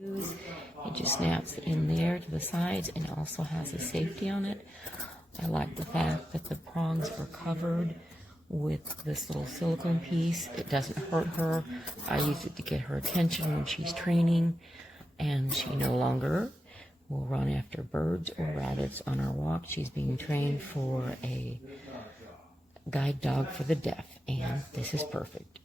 It just snaps in there to the sides, and it also has a safety on it. I like the fact that the prongs are covered with this little silicone piece. It doesn't hurt her. I use it to get her attention when she's training, and she no longer will run after birds or rabbits on our walk. She's being trained for a guide dog for the deaf, and this is perfect.